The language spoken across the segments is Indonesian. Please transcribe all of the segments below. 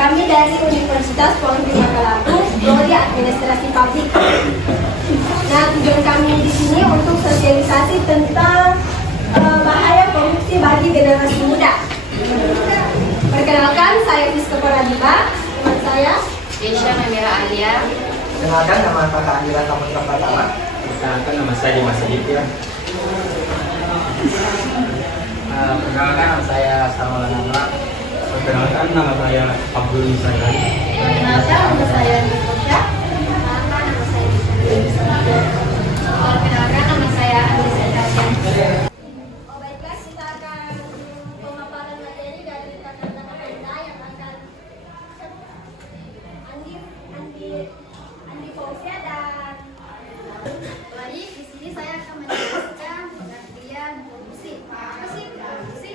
Kami dari Universitas Polri Makalapu, Prodi Administrasi Publik. Nah, tujuan kami di sini untuk sosialisasi tentang bahaya korupsi bagi generasi muda. Perkenalkan, saya Fiska Pradima, teman saya Desya Memira Alia. Kenalkan, nama Kakak Andira Samutra Pratama. Perkenalkan, nama saya Dimas Aditya. Perkenalkan, nama saya Samuel Namra. Perkenalkan, nama saya Abdul Nisari. Perkenalkan, nama saya Nikosha. Perkenalkan, nama saya Andisa Tasya. Baiklah, kita akan pemaparan materi dari kakak-kakak Anda yang akan Andi Fauzia dan Baik, di sini saya akan menjelaskan pengertian korupsi. Apa sih korupsi?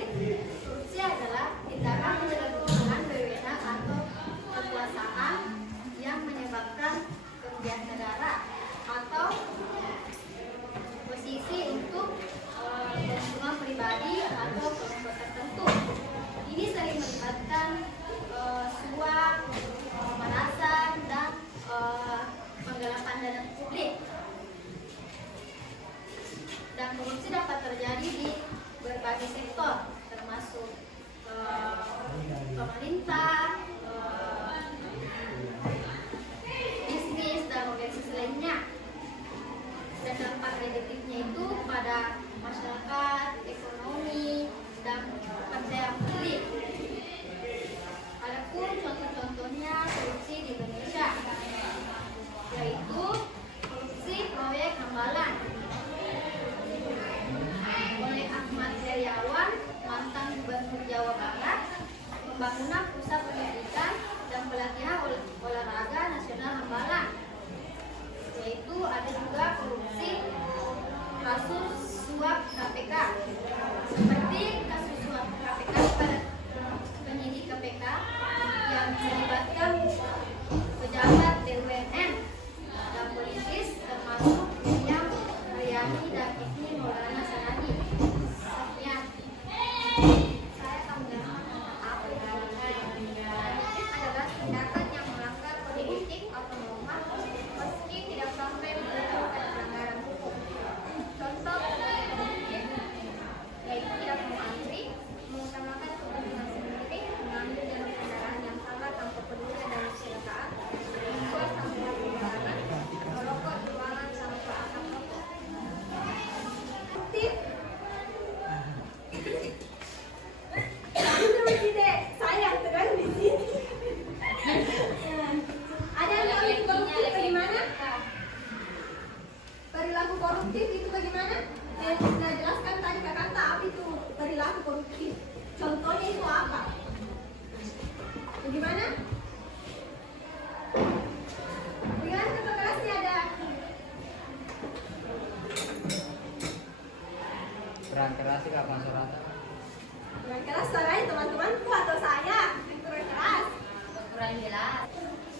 Korupsi adalah tindakan penyalahgunaan wewenang atau kekuasaan yang menyebabkan kerugian negara atau posisi untuk keuntungan pribadi atau kelompok tertentu. Ini sering melibatkan suap, pemerasan, dan penggelapan dana publik. Dan korupsi dapat terjadi di berbagai sektor, termasuk pemerintah, bisnis, dan organisasi lainnya. Dan dampak negatifnya itu pada masyarakat, ekonomi, dan kepercayaan publik. Adapun contoh-contohnya korupsi di Indonesia, yaitu korupsi proyek Hambalang oleh Ahmad Heriawan, mantan Gubernur Jawa Barat, pembangunan pusat pendidikan dan pelatihan olahraga nasional Hambalang. Yaitu ada juga korupsi kasus suap KPK, seperti kasus suap KPK pada penyidik KPK yang melibatkan pejabat BUMN dan politis, termasuk Miriam Haryani dan Ibnu Maulana Sanadi. Sekian. Saya akan menjelaskan tentang politik adalah tindakan yang melanggar kode etik atau norma meski tidak sampai melakukan pelanggaran hukum. Contoh politik yaitu tidak mengantri, mengutamakan kepentingan sendiri, mengambil jalan kendaraan yang salah tanpa peduli ada kecelakaan, membuat sampah sembarangan, merokok di ruangan tanpa asap rokok. saya terang di sini. Ada yang tahu koruptif bagaimana? Perilaku koruptif itu bagaimana? Yang sudah jelaskan tadi kata apa itu perilaku koruptif. Contohnya itu apa? Bagaimana? Bagaimana kakak kelasnya ada? Kurang keras sih Kak Masyarakat. Kurang keras suaranya teman-temanku atau saya? Kurang keras. Kurang jelas.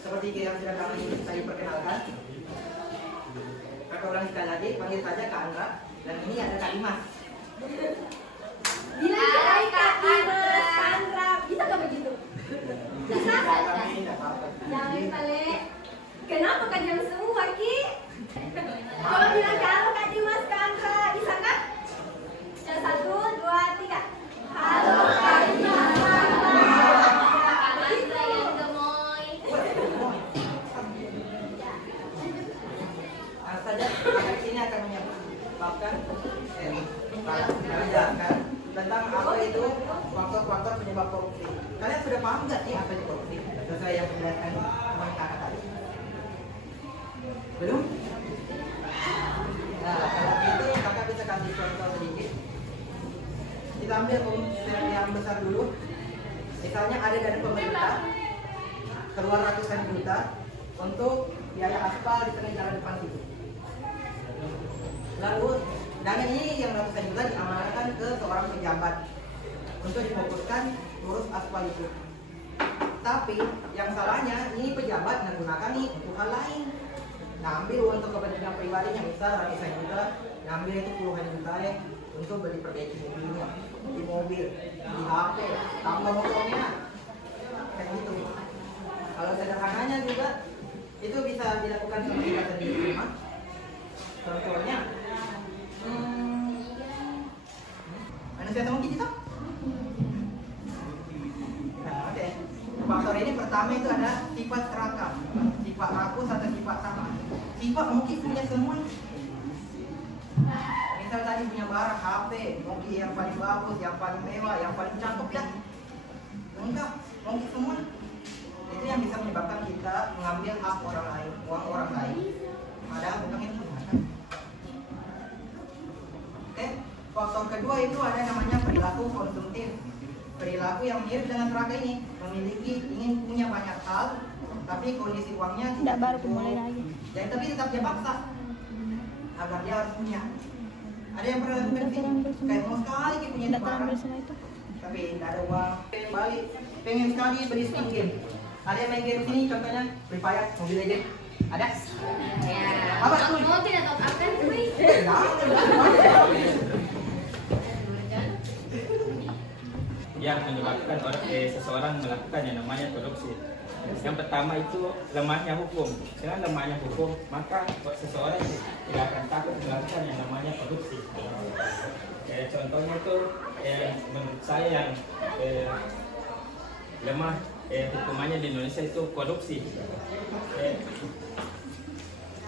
Seperti yang sudah kami tadi perkenalkan, Kakak ulangi sekali lagi, panggil saja Kak Andra. Dan ini ada Kak Dimas. Bilang hai Kak Dimas, Sandra. Bisa nggak begitu? Bisa? Jangan Tale. Kenapa Kak jam semua Ki? Kalau bilang halo Kak Dimas, Sandra, bisa nggak? Yang 1, 2, 3. Halo Kak Dimas, Anda yang gemoy. Langsung saja, kakak sini akan menyebabkan menjelaskan tentang apa itu faktor-faktor penyebab korupsi. Kalian sudah paham nggak sih apa itu korupsi? Sesuai yang dijelaskan teman kakak tadi. Belum? Nah, kalau gitu kakak bisa kasih contoh sedikit. Kita ambil yang besar dulu. Misalnya ada dari pemerintah keluar ratusan juta untuk biaya aspal di tengah jalan depan situ. Lalu dana ini yang ratusan juta diamanahkan ke seorang pejabat untuk difokuskan ngurus aspal itu. Tapi yang salahnya ini pejabat menggunakan nih untuk hal lain. Ngambil untuk kepentingan pribadinya, misal ratusan juta, ngambil itu puluhan juta ya untuk beli perbaiki mobilnya, beli mobil, beli HP, tambah motornya, kayak gitu. Kalau ini pertama itu ada sifat serakah, sifat rakus atau sifat sama. Sifat mungkin punya semua. Misal tadi punya barang HP, mungkin yang paling bagus, yang paling mewah, yang paling cakep ya. Lengkap, mungkin semua. Itu yang bisa menyebabkan kita mengambil hak orang lain, uang orang lain. Padahal bukan itu. Oke, faktor kedua itu ada namanya perilaku konsumtif. Perilaku yang mirip dengan serakah ini, ingin punya banyak hal, tapi kondisi uangnya tidak baru cukup. mulai lagi. Jadi tapi tetap dia paksa agar dia harus punya. Ada yang pernah lakukan sih, kayak mau sekali dia punya barang, tapi tidak ada uang. Pengen sekali beli skincare. Ada yang main game sini, contohnya Free Fire, Mobile Legends. Ada? Ya. Apa tuh? Mau tidak top up kan? Yang menyebabkan seseorang melakukan yang namanya korupsi. Yang pertama itu lemahnya hukum. Dengan lemahnya hukum, maka seseorang tidak akan takut melakukan yang namanya korupsi. Contohnya itu menurut saya yang lemah hukumannya di Indonesia itu korupsi.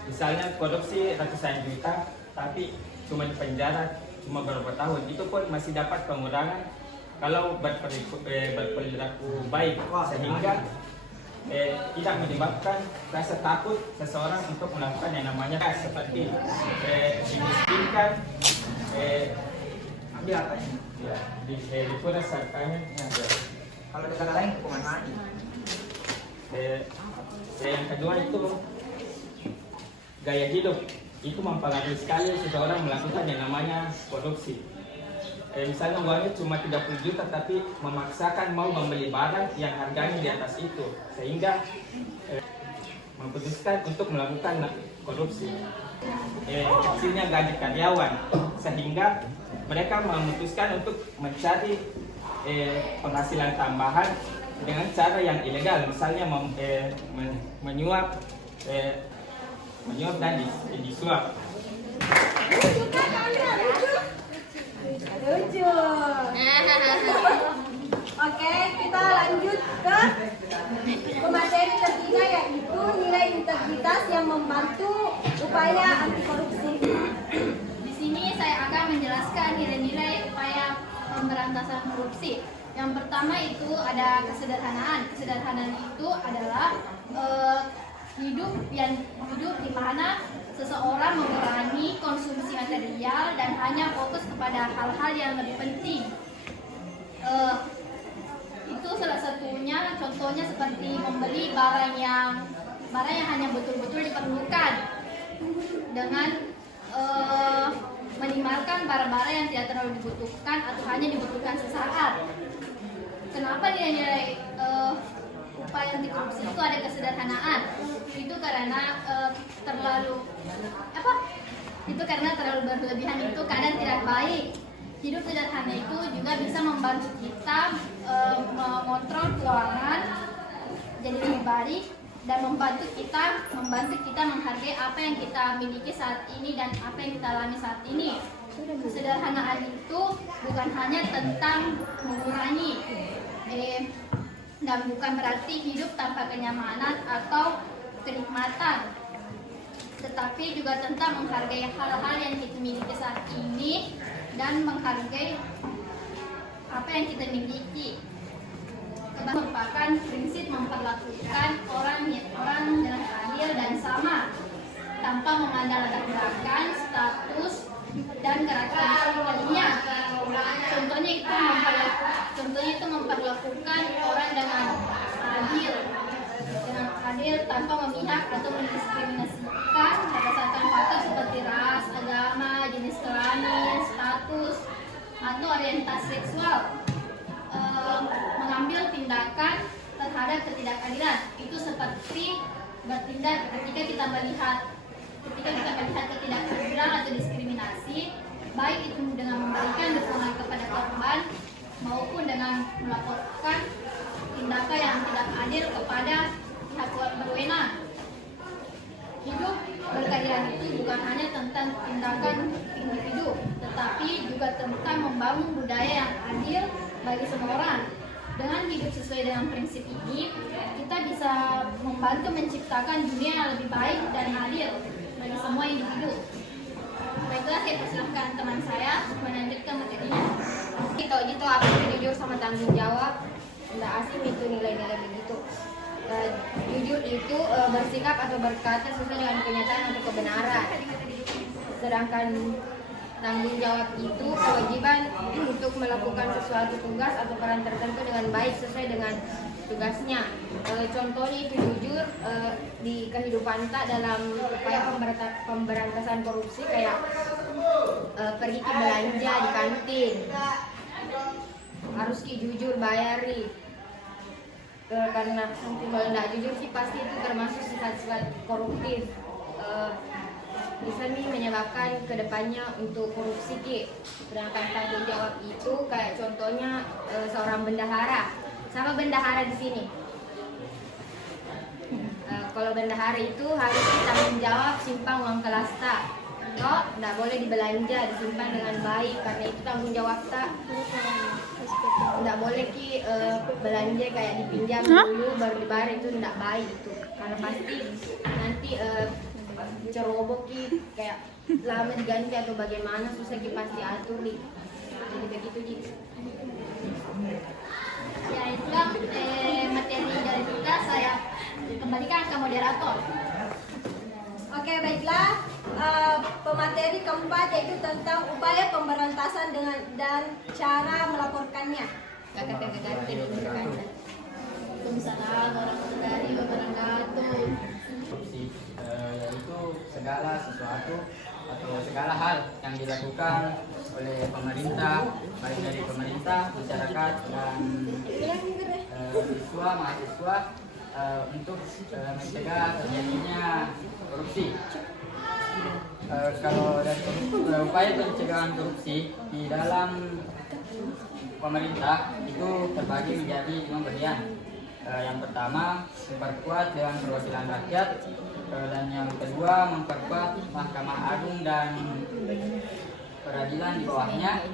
Misalnya korupsi ratusan juta, tapi cuma di penjara cuma beberapa tahun, itu pun masih dapat pengurangan kalau berperilaku baik, sehingga tidak menyebabkan rasa takut seseorang untuk melakukan yang namanya seperti dimiskinkan, Ambil apa ya? dikuras hartanya. Kalau ada kata lain hukuman mati. Yang kedua itu gaya hidup, itu mempengaruhi sekali seseorang melakukan yang namanya korupsi. Misalnya uangnya cuma 30 juta tapi memaksakan mau membeli barang yang harganya di atas itu, sehingga memutuskan untuk melakukan korupsi. Hasilnya gaji karyawan, sehingga mereka memutuskan untuk mencari penghasilan tambahan dengan cara yang ilegal, misalnya menyuap dan disuap. Lucu. Oke, kita lanjut ke materi ketiga, yaitu nilai integritas yang membantu upaya anti korupsi. Di sini saya akan menjelaskan nilai-nilai upaya pemberantasan korupsi. Yang pertama itu ada kesederhanaan. Kesederhanaan itu adalah hidup di mana seseorang mengurangi konsumsi material dan hanya fokus kepada hal-hal yang lebih penting. Itu salah satunya, contohnya seperti membeli barang yang hanya betul-betul diperlukan, dengan minimalkan barang-barang yang tidak terlalu dibutuhkan atau hanya dibutuhkan sesaat. Kenapa nilai-nilai upaya anti korupsi itu ada kesederhanaan? Itu karena terlalu berlebihan itu kadang tidak baik. Hidup sederhana itu juga bisa membantu kita mengontrol keuangan jadi lebih baik, dan membantu kita menghargai apa yang kita miliki saat ini dan apa yang kita alami saat ini. Kesederhanaan itu bukan hanya tentang mengurangi dan bukan berarti hidup tanpa kenyamanan atau kenikmatan, tetapi juga tentang menghargai hal-hal yang kita miliki saat ini dan menghargai apa yang kita miliki. Merupakan prinsip memperlakukan orang dengan adil dan sama, tanpa memandang latar belakang, status, dan karakteristiknya. Contohnya itu memperlakukan orang dengan adil tanpa memihak atau mendiskriminasikan berdasarkan faktor seperti ras, agama, jenis kelamin, status, atau orientasi seksual. Mengambil tindakan terhadap ketidakadilan itu seperti bertindak ketika kita melihat ketidakadilan atau diskriminasi, baik itu dengan memberikan dukungan kepada korban maupun dengan melaporkan tindakan yang tidak adil kepada pihak berwenang. Hidup berkeadilan itu bukan hanya tentang tindakan individu, tetapi juga tentang membangun budaya yang adil bagi semua orang. Dengan hidup sesuai dengan prinsip ini, membantu menciptakan dunia yang lebih baik dan adil bagi semua individu. Baiklah, saya persilahkan teman saya melanjutkan materinya. Itu apa itu jujur sama tanggung jawab. Tidak asing itu nilai-nilai begitu. Jujur itu bersikap atau berkata sesuai dengan kenyataan atau kebenaran. Sedangkan tanggung jawab itu kewajiban untuk melakukan sesuatu tugas atau peran tertentu dengan baik sesuai dengan tugasnya. Contohnya itu jujur di kehidupan tak dalam upaya pemberantasan korupsi kayak pergi ke belanja di kantin harus jujur bayari. Karena kalau tidak jujur sih pasti itu termasuk sifat-sifat koruptif. Bisa nih menyebabkan kedepannya untuk korupsi ki. Sedangkan tanggung jawab itu kayak contohnya seorang bendahara. Sama bendahara di sini. Kalau bendahara itu harus tanggung jawab simpan uang kelasta. Kok tidak boleh dibelanja, disimpan dengan baik karena itu tanggung jawab tak. Tidak boleh ki belanja kayak dipinjam dulu baru dibayar, itu tidak baik itu. Karena pasti nanti ceroboh ki kayak lama diganti atau bagaimana susah ki pasti atur nih. Jadi begitu ji. Ya itulah materi dari kita, saya kembalikan ke moderator. Oke, baiklah. Pemateri keempat yaitu tentang upaya pemberantasan dan cara melaporkannya. Waalaikumsalam warahmatullahi wabarakatuh. Korupsi yaitu segala sesuatu atau segala hal yang dilakukan oleh pemerintah, baik dari pemerintah, masyarakat dan siswa mahasiswa untuk mencegah terjadinya korupsi. Kalau dari upaya pencegahan korupsi di dalam pemerintah itu terbagi menjadi 5 bagian. Yang pertama, memperkuat Dewan Perwakilan Rakyat, dan yang kedua memperkuat Mahkamah Agung dan peradilan di bawahnya,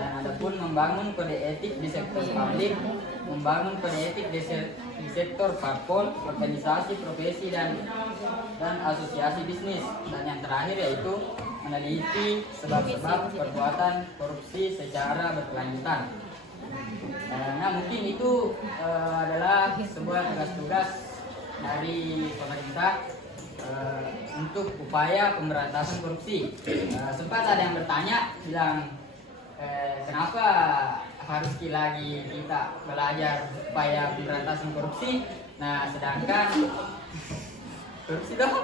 dan adapun membangun kode etik di sektor publik, membangun kode etik di sektor parpol, organisasi, profesi dan asosiasi bisnis, dan yang terakhir yaitu meneliti sebab-sebab perbuatan korupsi secara berkelanjutan. Nah, mungkin itu adalah sebuah tugas-tugas dari pemerintah untuk upaya pemberantasan korupsi. Sempat ada yang bertanya, bilang kenapa harus lagi kita belajar upaya pemberantasan korupsi? Nah, sedangkan korupsi dong.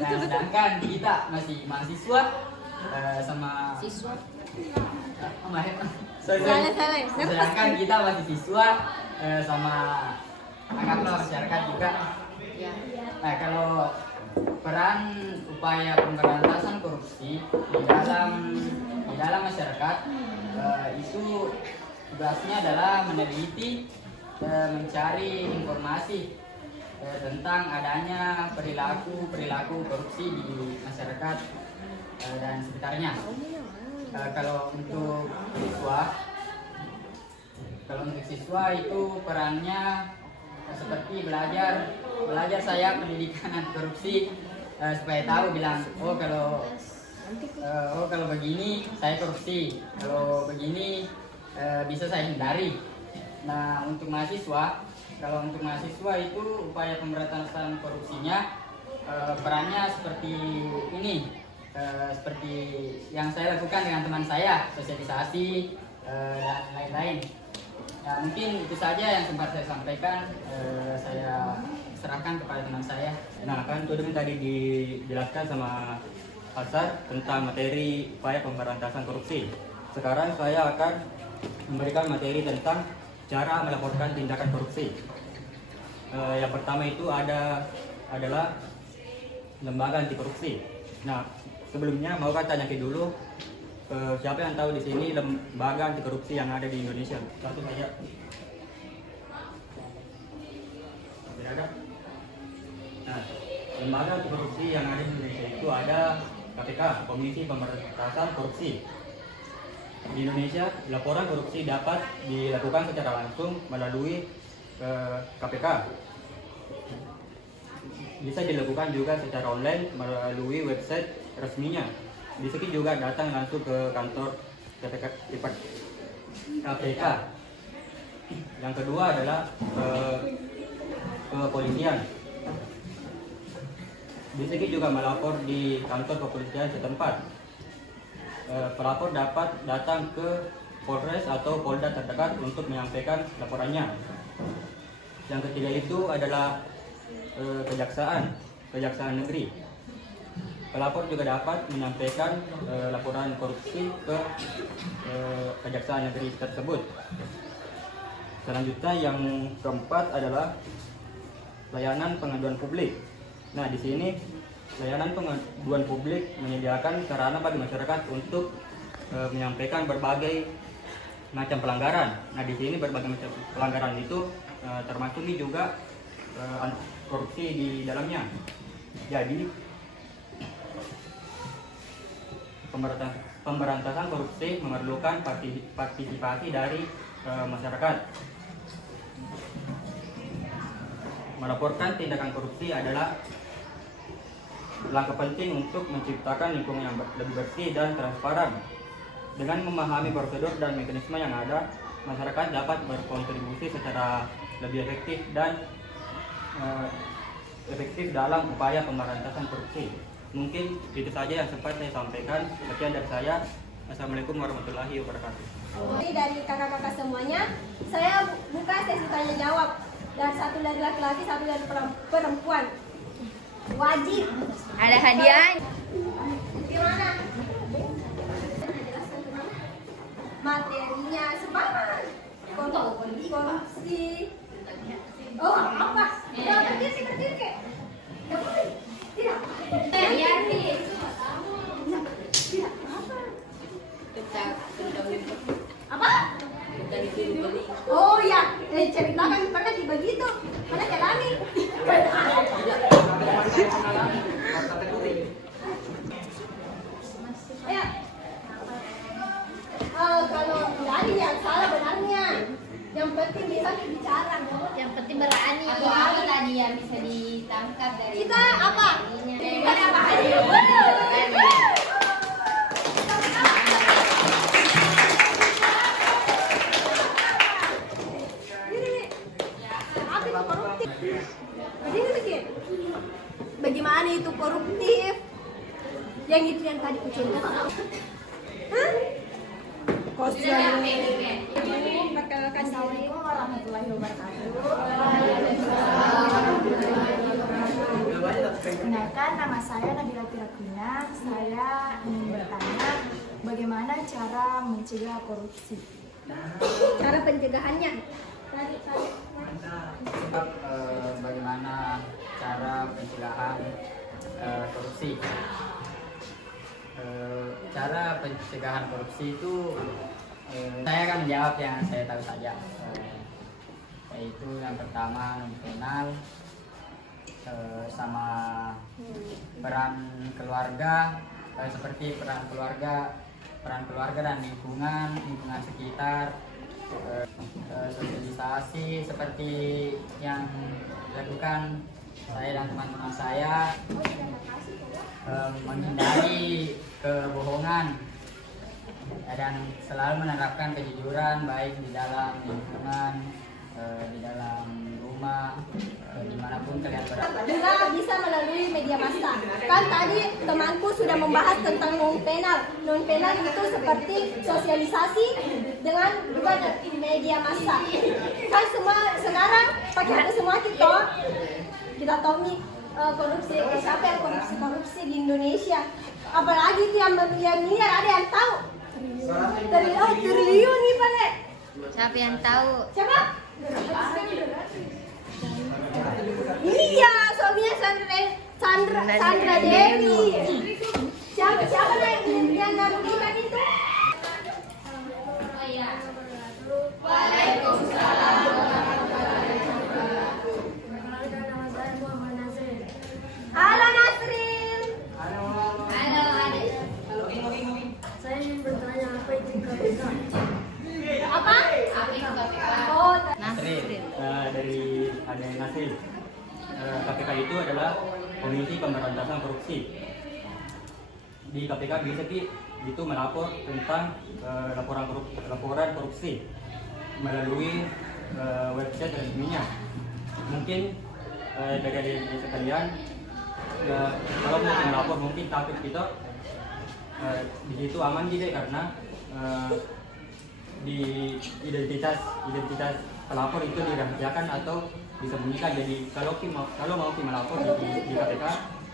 Nah, sedangkan kita masih mahasiswa sama Siswa. Sedangkan kita masih siswa sama anggaplah masyarakat juga. Nah, kalau peran upaya pemberantasan korupsi di dalam masyarakat itu tugasnya adalah meneliti, mencari informasi tentang adanya perilaku korupsi di masyarakat dan sekitarnya. Kalau untuk siswa itu perannya seperti belajar saya pendidikan anti korupsi supaya tahu bilang kalau begini saya korupsi, kalau begini bisa saya hindari. Nah, untuk mahasiswa itu upaya pemberantasan korupsinya perannya seperti ini, seperti yang saya lakukan dengan teman saya, sosialisasi dan lain-lain. Ya, mungkin itu saja yang sempat saya sampaikan. Saya serahkan kepada teman saya. Nah, kan itu tadi dijelaskan sama Hasan tentang materi upaya pemberantasan korupsi. Sekarang saya akan memberikan materi tentang cara melaporkan tindakan korupsi. Yang pertama itu adalah lembaga anti korupsi. Nah, sebelumnya mau tanya dulu, siapa yang tahu di sini lembaga anti korupsi yang ada di Indonesia? Satu saja. Tidak ada. Nah, lembaga anti korupsi yang ada di Indonesia itu ada KPK, Komisi Pemberantasan Korupsi. Di Indonesia, laporan korupsi dapat dilakukan secara langsung melalui KPK. bisa dilakukan juga secara online melalui website resminya. Bisa juga datang langsung ke kantor KPK. Yang kedua adalah kepolisian. Bisa juga melapor di kantor kepolisian setempat. Pelapor dapat datang ke Polres atau Polda terdekat untuk menyampaikan laporannya. Yang ketiga itu adalah kejaksaan negeri. Pelapor juga dapat menyampaikan laporan korupsi ke kejaksaan negeri tersebut. Selanjutnya yang keempat adalah layanan pengaduan publik. Nah, di sini layanan pengaduan publik menyediakan sarana bagi masyarakat untuk menyampaikan berbagai macam pelanggaran. Nah, di sini berbagai macam pelanggaran itu termasuk juga korupsi di dalamnya. Jadi pemberantasan korupsi memerlukan partisipasi dari masyarakat. Melaporkan tindakan korupsi adalah langkah penting untuk menciptakan lingkungan yang lebih bersih dan transparan. Dengan memahami prosedur dan mekanisme yang ada, masyarakat dapat berkontribusi secara lebih efektif dalam upaya pemberantasan korupsi. Mungkin itu saja yang sempat saya sampaikan. Sekian dari saya. Assalamualaikum warahmatullahi wabarakatuh. Jadi dari kakak-kakak semuanya, saya buka sesi tanya jawab. Dan satu dari laki-laki, satu dari perempuan. Wajib. Ada hadiah. Gimana? Materinya semangat. Korupsi. Oh, apa? Ya, berdiri kek. Ya, boleh. Tidak. Iya nih. Tidak. Apa? Oh ya, ceritakan pernah begitu. Pernah jalani. Ya. Kalau berani yang salah benarnya. Yang penting bisa bicara. Yang penting berani. Atau apa tadi yang bisa ditangkap dari Kita apa? Kita apa? Bagaimana itu koruptif? Yang itu yang tadi kucontoh. Hah? Assalamualaikum warahmatullahi wabarakatuh. Perkenalkan, nama saya Nabila Tirapina. Saya ingin bertanya bagaimana cara mencegah korupsi. Cara pencegahannya. Bagaimana cara pencegahan korupsi? Cara pencegahan korupsi itu saya akan menjawab yang saya tahu saja, yaitu yang pertama non penal, sama peran keluarga, seperti peran keluarga dan lingkungan sekitar, sosialisasi seperti yang dilakukan saya dan teman-teman saya, menghindari kebohongan dan selalu menerapkan kejujuran baik di dalam lingkungan, di dalam rumah, dimanapun kalian berada. Juga bisa melalui media massa. Kan tadi temanku sudah membahas tentang non penal. Non penal itu seperti sosialisasi dengan media massa. Kan semua sekarang pakai HP semua kita tahu nih korupsi, siapa yang korupsi di Indonesia. Apalagi itu yang miliar ada yang tahu. Triliun nih Pak. Siapa yang tahu? Siapa? Iya, suaminya Sandra Dewi. Siapa yang naruhikan itu? Oh iya. Waalaikumsalam. Perkenalkan, nama saya Muhammad Nazrin. Halo Nasrin. Halo, Ade. Saya ingin bertanya apa itu KPK? Apa? Apa itu KPK? Oh, Nasrin, dari ada Nasrin. KPK itu adalah Komisi Pemberantasan Korupsi. Di KPK bisa itu melapor tentang laporan korupsi melalui website resminya. Mungkin dari sekalian kalau mau melapor mungkin takut kita di situ aman gitu karena di identitas pelapor itu dirahasiakan atau disembunyikan. Jadi kalau mau melapor di KPK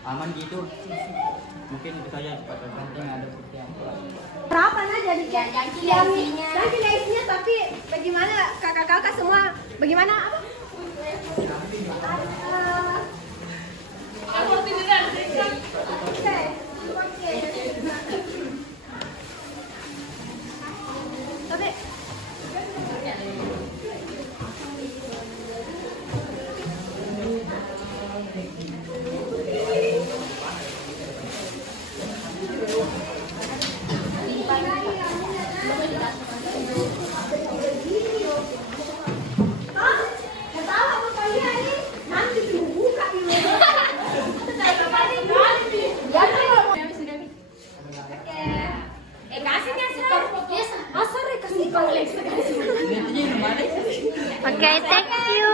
aman gitu. Mungkin itu saja cepat penting ada bukti yang kuat. Berapa nah jadi Ya, yang isinya. tapi bagaimana kakak-kakak semua bagaimana apa? Oke. Oke, thank you.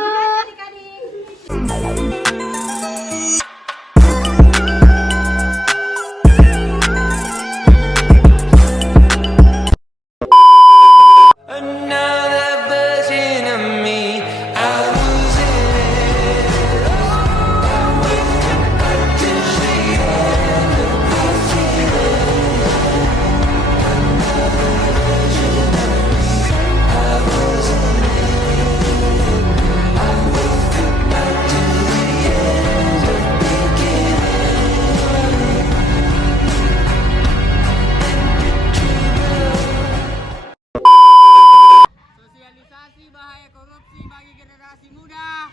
Another version of me. I was in it. I wake up to see the end of my feeling. Another version of me. I was in it. I wake up to the end of Sosialisasi bahaya korupsi bagi generasi muda.